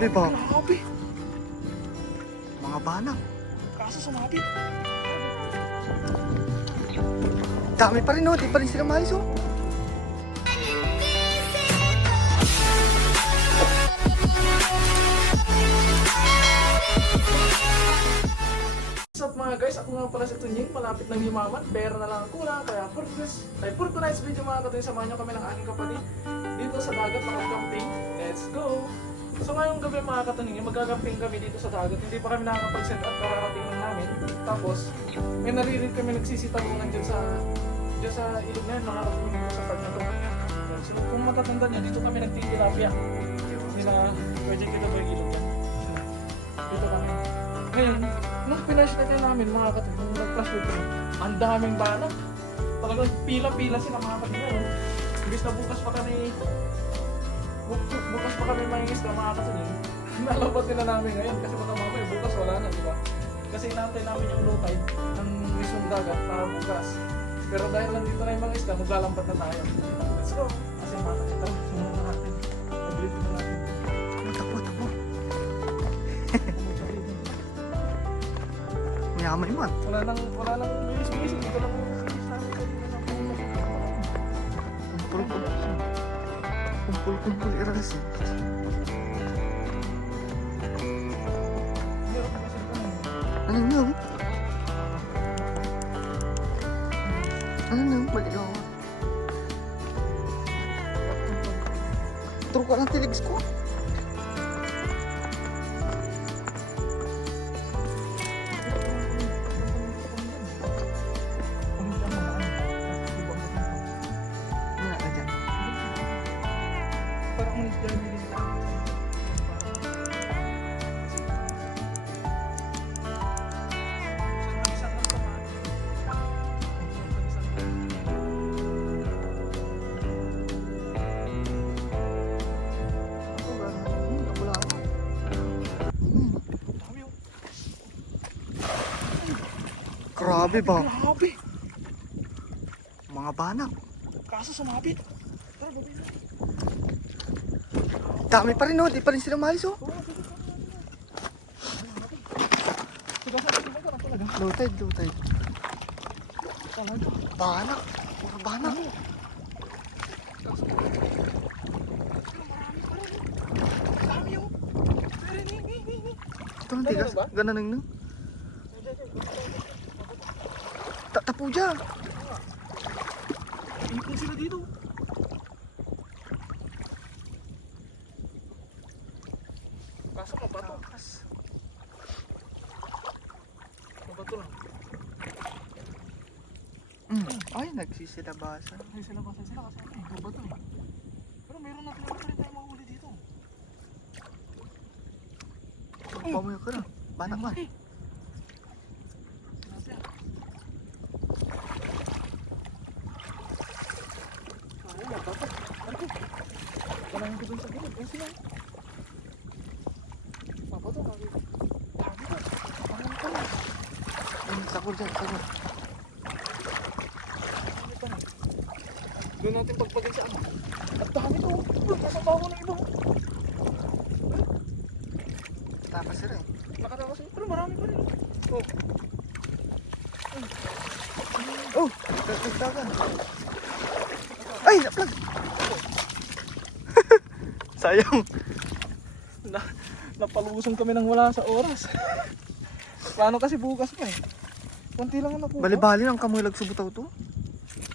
Grabe ba? Grabe. Mga banak. Kaso sumabit. Dami pa rin, oh. Di pa rin sila maayos, oh. What's up mga guys? Ako nga pala si Tunying, malapit ng yumaman, pera na lang ang kulang, kaya for tonight's video mga katunying, samahan nyo kami ng aking kapatid dito sa dagat, nakakamping. Let's go! So ngayong gabi mga katunying, magkakamping kami dito sa dagat, hindi pa kami nakakapag-set up, kararating lang namin. Tapos, may naririnig kami nagsisitanungan dyan sa ilog na yun, mga katunying dito sa part na to. So kung matatanda nyo, dito kami nagtitilapia. Pwede kita ba yung ilog yan? Dito kami. Ngayon, nung pinasya namin mga katunying, nung nag-flash kami, ang daming banak. Talagang pila-pila sila mga katunying. Imbis na bukas pa kami mangingis na mga katunying. Nalabat nila namin ngayon kasi baka mamaya bukas wala na, di ba? Kasi inaantay namin yung low tide ng mismong dagat para bukas. Pero dahil nandito na yung mga isla, maglalambat na tayo. Let's go! Kasi mga katunying, sumunod na natin. Nag-lift na natin. Tapo. Mayaman man. Wala nang bilis-bilis. Dito lang Kumpul iras. Ano nyo? Balik ako. Turo ka ng tiligs ko. Grabe ba? Grabe! Mga banak. Kaso sumabit. Tara, babi na. Dami pa rin, oh. Di pa rin sila maayos, oh. Low tide. Banak. Puro banak. Dami oh. Ito ang tigas. Ganun nang. Tapo dyan. Ipon sila dito. Kaso mabato. Mabato lang. Ay, nagsisilabasan. Ay, sila kasi mabato eh. Pero meron natin pa rin tayo mahuli dito. Pamuyo ka na. Banak man. Kanang ko dun sa gilid. Ayun sila. Mabato. Dami ko. Parang ka na. Sakol dyan. Doon natin pagpagin sa ano. At dami ko. Nasa bawa ng iba. Takas sila eh. Nakatawa sila. Pero marami pa rin. Oh. Oh! Nagtagan. Ay! Naplag! Sayang. Napalusong kami nang wala sa oras. Plano kasi bukas pa eh. Kunti lang ang nakuha. Bali-bali ang kamoy lagsubutaw to.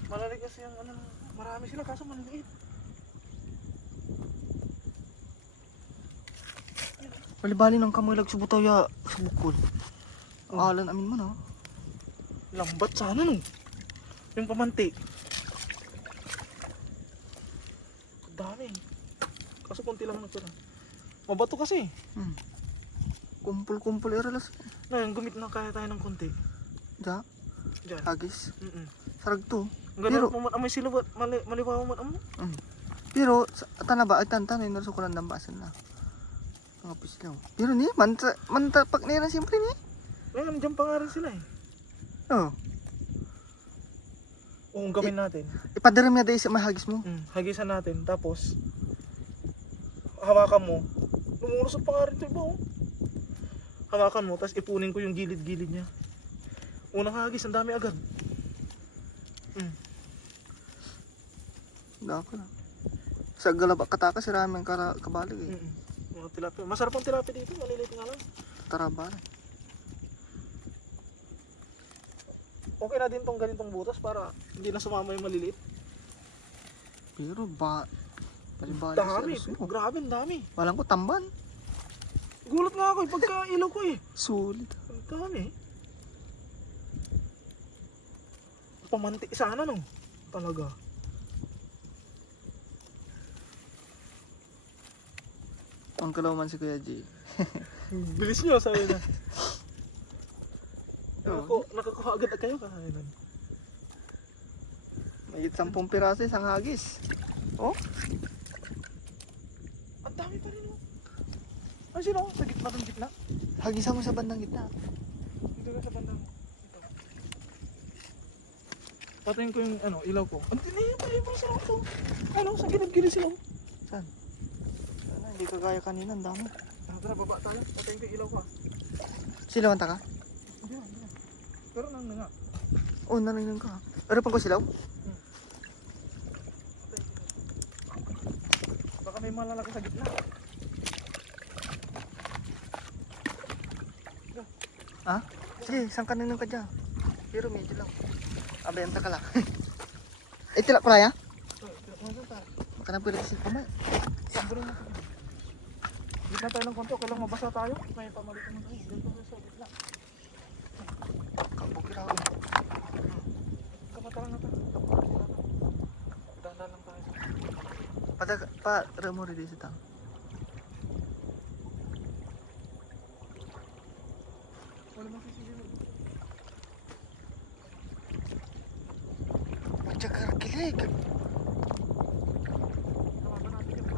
Malalig kasi yung ano. Marami sila kaso maliliit. Bali-bali ng kamoy lagsubutaw ya sa bukol. Ang alan amin man, oh. Lambat sana no. Yung pamanti. Dami. Kaso kunti lang nagtira. Mabato kasi. Kumpul iralas. Ngayon, gumit na kaya tayo ng kunti. Diyan. Diyan. Hagis. Mm-mm. Sarag to. Ganun mo man amoy silawat. Maliwaw man amo. Pero, tana ba? Ay, tanay na sukulan ng basan na. Mga pislaw. Pero ni, mantapak na yan siyempre ni. Ngayon, dyan pa nga rin sila eh. Oo. Oo, gawin natin. Ipadaram niya dahil sa mahagis mo. Hagisan natin. Tapos, hawakan mo. Lumulusot pa nga rin ito iba oh. Hawakan mo, tapos ipunin ko yung gilid-gilid niya. Unang hagis, ang dami agad. Dako na. Sa galaba kataka si raming kabalig eh. Mga tilapia. Masarap ang tilapia dito, maliliit nga lang. Taraba. Okay na din tong ganitong butas para hindi na sumama yung maliliit. Pero palibali Dami, siya. grabe ang dami. Walang ko tamban. Gulat nga ako pagka ilaw ko eh. Sulit. Ang dami. Pamanti sana no. Talaga. Ang kalaman si Kuya G. Bilis nyo sabi na. Nakakuha agad kayo kakainin. May 10 piraso isang hagis. Oh, Ang dami pa rin oh. Ay sino? Sa gitna ng gitna? hagisan mo sa bandang gitna. Dito na sa bandang. Ito. Patayin ko yung ilaw ko. Ang tinayin pa yung sarap to. Sa gilid-gilid sila. Saan? Sana, hindi kagaya kanina, ang dami. Tara, baba tayo. Patayin ko yung ilaw ko. Silawan ta ka? Hindi. Pero nang nga. Oh, narinig ka. Pero pang ko silaw? Baka may malalaki sa gitna. Ha? Sige, isang kaninin ka dyan. Pero medyo lang. Abenta ka lang. Tilak pala ya? Baka na pwede kasi pamay. Sambro na tayo. Gitna tayo ng konti. Kailang mabasa tayo. May pamalit naman tayo. Dito tayo sa gitna. Kabukir ako. Kapataran na tayo. Dahan-dahan lang tayo. Remori di situ. Wala mang sisisunod. Magjakar kilig. Tamaban natin yun.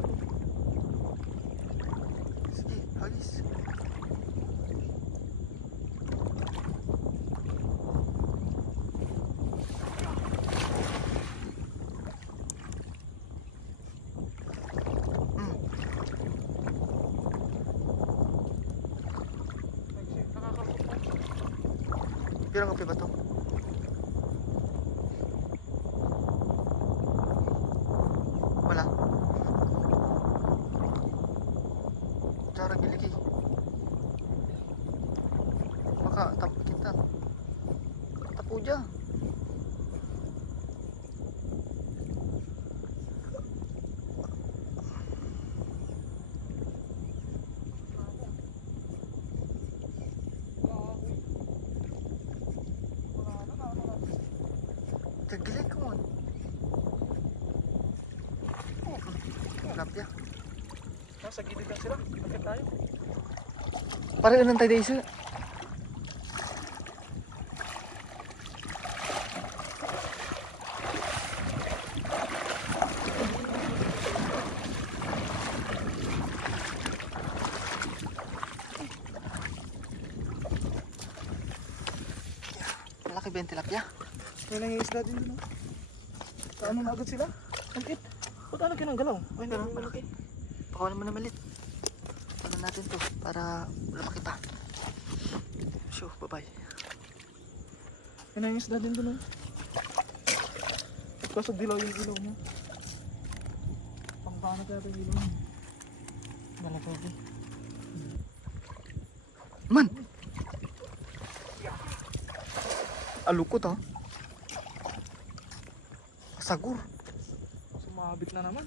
Sige, hagis. Pirang kape ba to? Wala. Cara gilig eh. Baka tapo kita. Tapo dyan. Gilig ko man. Tilapia. Sa gilid lang sila. Bakit tayo? Pareho lang tayo dito. Malaki ba yung tilapia? May nangyayisda din dun. Saan na agad sila? Ang it. Ba't ano kinanggalaw? Ay, Pero hindi malaki. Pakawalan mo na malit. Ano natin to para lumaki pa. So, bye-bye. May nangyayisda din dun. Kaso dilaw yung ilaw mo. Pangbanat yata yung ilaw mo. Malaki. Man! Alukot ha? Sagur. Sumabit na naman.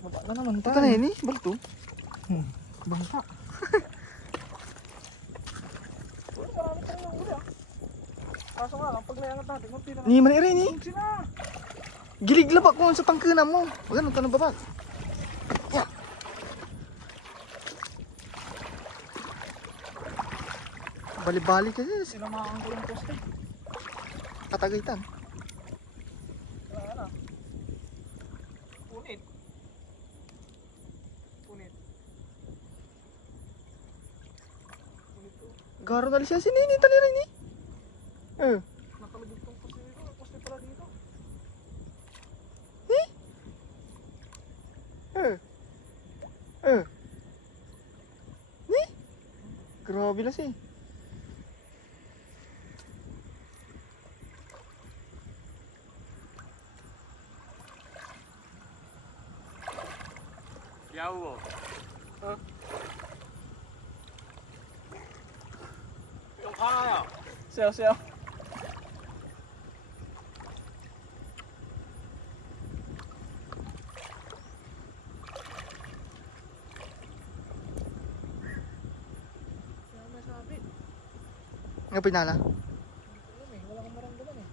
Baba na naman Ito na yun eh. Balto. Bangka. Uy, marami pa rin ang uli ah. Kaso nga lang, pag nayangat natin, munti na. Ni man rin eh. Munti na. Gilig labak mo sa pangkina mo. Ganun ka na babag. Ya. Bali-bali kasi. Sinamahan ko yung poste. Katagaytan. Wala na. Punit. Punit. Punit to. Garo na siya sinini tali rin eh. Nakalagit tong poste dito. Poste pala dito. Eh. Mabilas eh. Yawo. Yung kaya. Siyaw. May sabit. Nga pinala. Alam eh, wala kang maramdaman eh.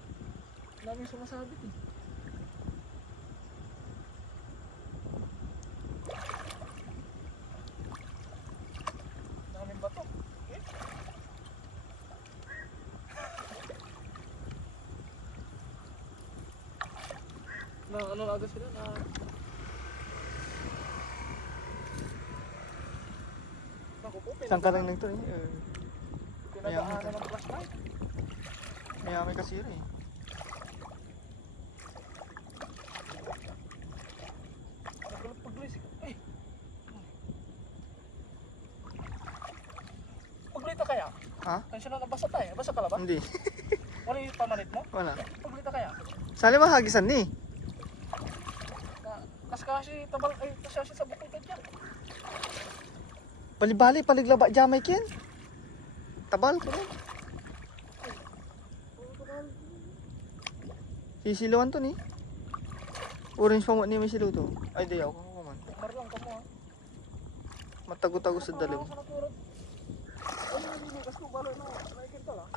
Wala may sumasabit eh. Daming bato. Eh? Na ano na agad sila na naku po, Saan ka lang nito eh? pinadaanan ng flashlight. May kasira eh. Nagulat pag-lis. Ay! Paglita kaya? Ha? Tansya na nabasa tayo. Basa ka na ba? Hindi. Wala yung pamanit mo? Wala. Paglita kaya? Sali mahagisan ni. Kaskasi tabal ay kaskasi sa bukol ka dyan. Bali-bali, paliglaba jamay kin. Tabal ko rin. Sisiluan to ni. Orange pa mo ni may silu to. Ay, dayaw ko man. Marlang ka mo ha. Matago-tago sa dalim. Sa naturot. Ano na niligas ko balo na. Nakikita lang.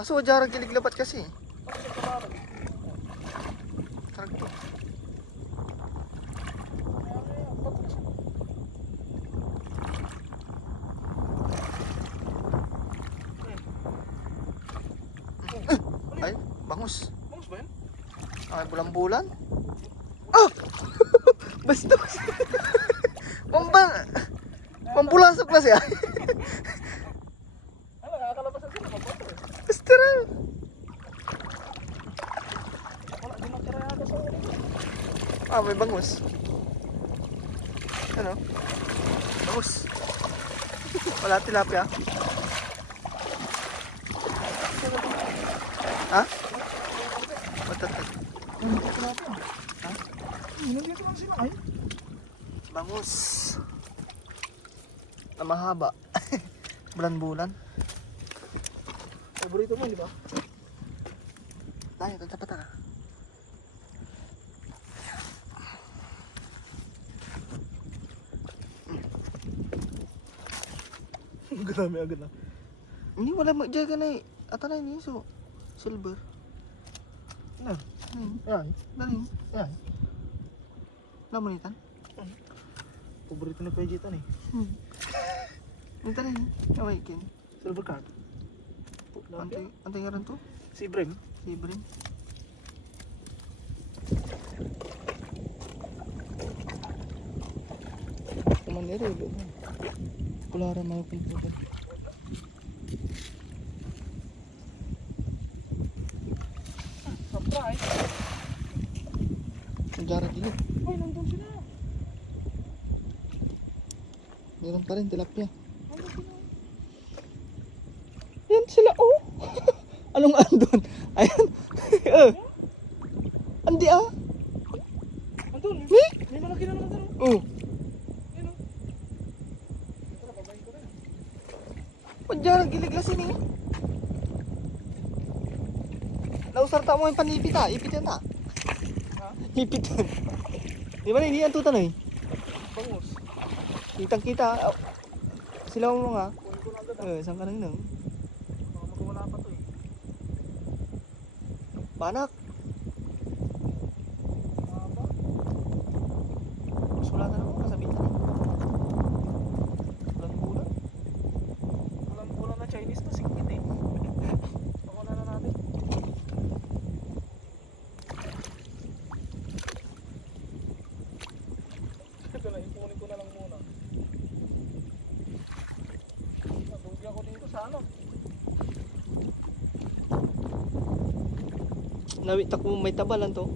Aso, jarang kiliglabat kasi. Ano sa kabaran? Tarag to. Ay, bangus. Bangus ba yun? Ay, bulan-bulan. Ah! Bastos. Mampulasok na siya. Ano, nakakalabasan sila. Magbato eh. Pastoral. Wala din magkara yata sa ulo. Ah, may bangus. Ano? Bangus. Wala tilapia. Ha? Matatag. Nandito natin. Ha? Nandito lang sila ay. Bangus. Na mahaba. Bulan-bulan. Paborito mo, di ba? Tayo, tapat ka. Grabe agad na. Ini wala magjaga na eh. Ata na ini so. Silver. Na. Yan. Daling. Yan. Lamanitan. Paborito ni Vegeta ni. Ito na yun. Kamay kin. Silver card. Antay nga rin to. Si Brim. Si Brim. Kumanero ilo. Kulara mga pinto. Surprise. Nandiyan gilid. Uy, nandun sila. Meron pa rin tilapia. Nandun sila. Yan sila oh. Anong andun? Ayan. Andi ah. Nandun. Ni? May malaki na naman doon. Oh. Yan o. Ito na, babayin ko rin. Nandiyan giliglasin eh. Nausarta mo yung panipit ah. Ipit yan ah. Ha? Ipit yan. Di ba na hindi yan tutan eh. Bangus. Kitang kita. Sila mo nga. Kuhin ko na agad ah. Saan ka nang nang? Baka magwala pa to eh. Banak. Haba. Sulatan ako kasabitan eh. Bulan-bulan. Walang bulan na Chinese to, singkit eh. Pakuha na natin. Ito na, ipunin ko na lang muna. Nadugi ako dito sa ano. Nawit ako may tabalan to.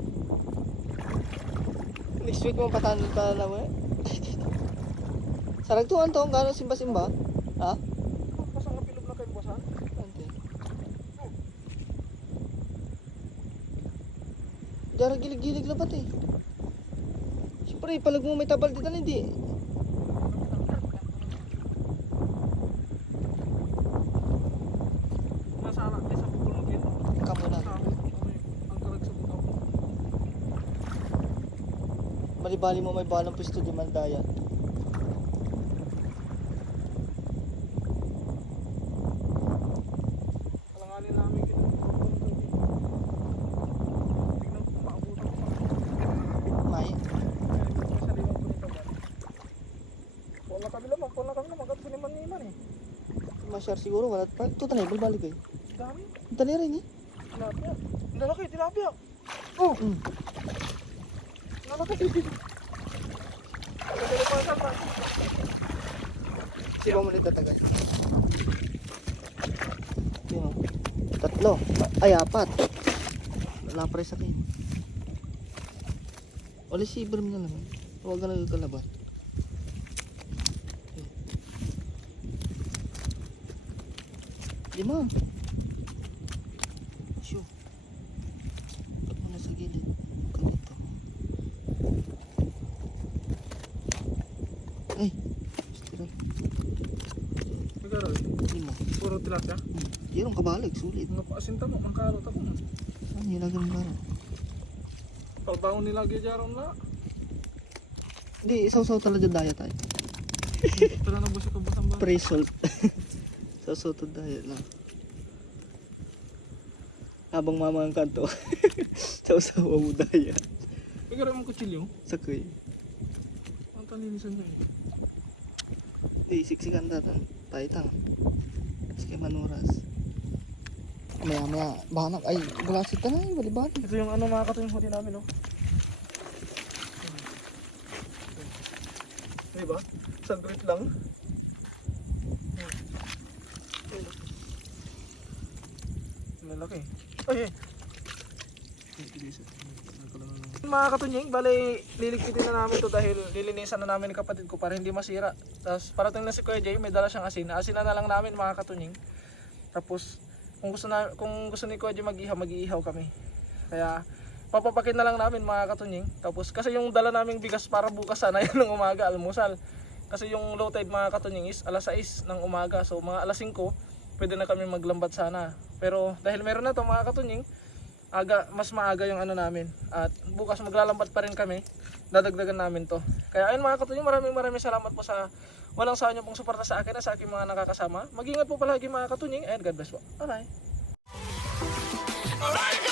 Next week mo patanan pa lang eh. Sarag to anto, gano'n simba-simba? Ha? Dara gilig-gilig labat eh. Siyempre, palag mo may tabal dito na hindi. Nasa anak, sa pupulog yun. Kamo na. Ang karag sa bukaw. Bali-bali mo may balang pwesto di man daya. Kalanganin namin kinagpapulog. Tignan ko maabutan ko. May. Wala kabila man, wala kabila man, sa liman-liman eh. Masyar siguro wala pa. Ito tanay, balbalik eh. Dami, Tanay rin eh. tilapia. Ang lalaki, tilapia. Oh, lalaki. Pagkakali pa sa pa. Siba mo nito tagay. Yun o. Tatlo. Ay, apat. Wala pa rin sa akin. Wala si Ibrahim na naman. Huwag ka nagkalabat. Lima. Sure. Ito muna sa gilid. Ganito. Ay. Stira. Nagkaroon, Lima. puro tilapia. Yan ang kabalik. Sulit. Mga paasinta mo, ang karot ako. Ano yun agad baro? Palbaon nila gyajaron na. Hindi, isaw-saw talaga daya tayo. Tala na busy ka basang ba? Pre-salt. Isaw-saw to daya lang. Habang mama ang kanto. Isaw-saw mo daya. Nagkaroon mong kutsilyo. Sakoy. Ang taninisan niya eh. Hindi, siksikan datan. Tayo tang. Sige manuras. Maya-maya. Banak. Ay, bulasit ka na. Bali-bali. Ito yung ano mga katunyong huli namin, no? Diba? Saglit lang. Malaki. Ay, eh. Mga katunying, bali liligpitin na namin to dahil lilinisan na namin ng kapatid ko para hindi masira. Tapos parating na si Kuya Jay, may dala siyang asin. Asinan na lang namin mga katunying. Tapos kung gusto ni Kuya Jay mag-ihaw kami. Kaya papapakin na lang namin mga katunying. Tapos kasi yung dala naming bigas para bukas sana yun ng umaga, almusal. Kasi yung low tide mga katunying is alas 6 ng umaga. So mga alas 5 pwede na kami maglambat sana. Pero dahil meron na to mga katunying, mas maaga yung ano namin. At bukas maglalambat pa rin kami. Dadagdagan namin to. Kaya ayun mga katunying, maraming salamat po sa walang sawa niyo pong suporta sa akin at sa aking mga nakakasama. Mag-ingat po palagi mga katunying and God bless po. Bye bye.